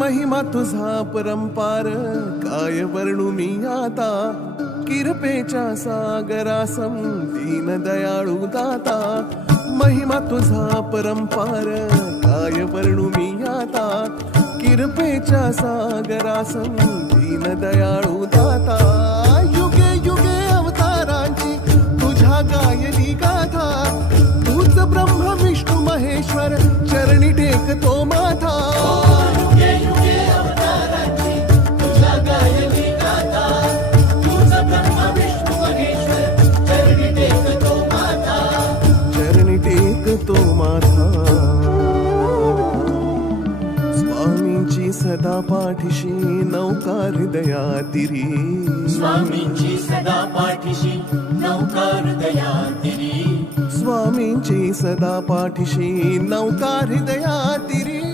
महिमा तुझा परंपार काय वर्णू मी आता. किरपेच्या सागरासम दीन दयाळू दाता. महिमा तुझा परंपार काय वर्णू मी आता. किरपेच्या सागरासम दीन दयाळू दाता. युगे युगे अवतारांची तुझ्या गायली गाथा. तूच ब्रह्म विष्णू महेश्वर चरणी टेकतो माथा. युगे युगे अवतारांची तुझ्या गायली गाथा. तूच ब्रह्म विष्णू महेश्वर चरणी टेकतो माथा. चरणी टेकतो माथा. स्वामींची सदा पाठीशी नौका हृदयातिरी. स्वामींची सदा पाठीशी नौका हृदयातिरी. स्वामींची सदा पाठीशी नौका हृदयातिरी.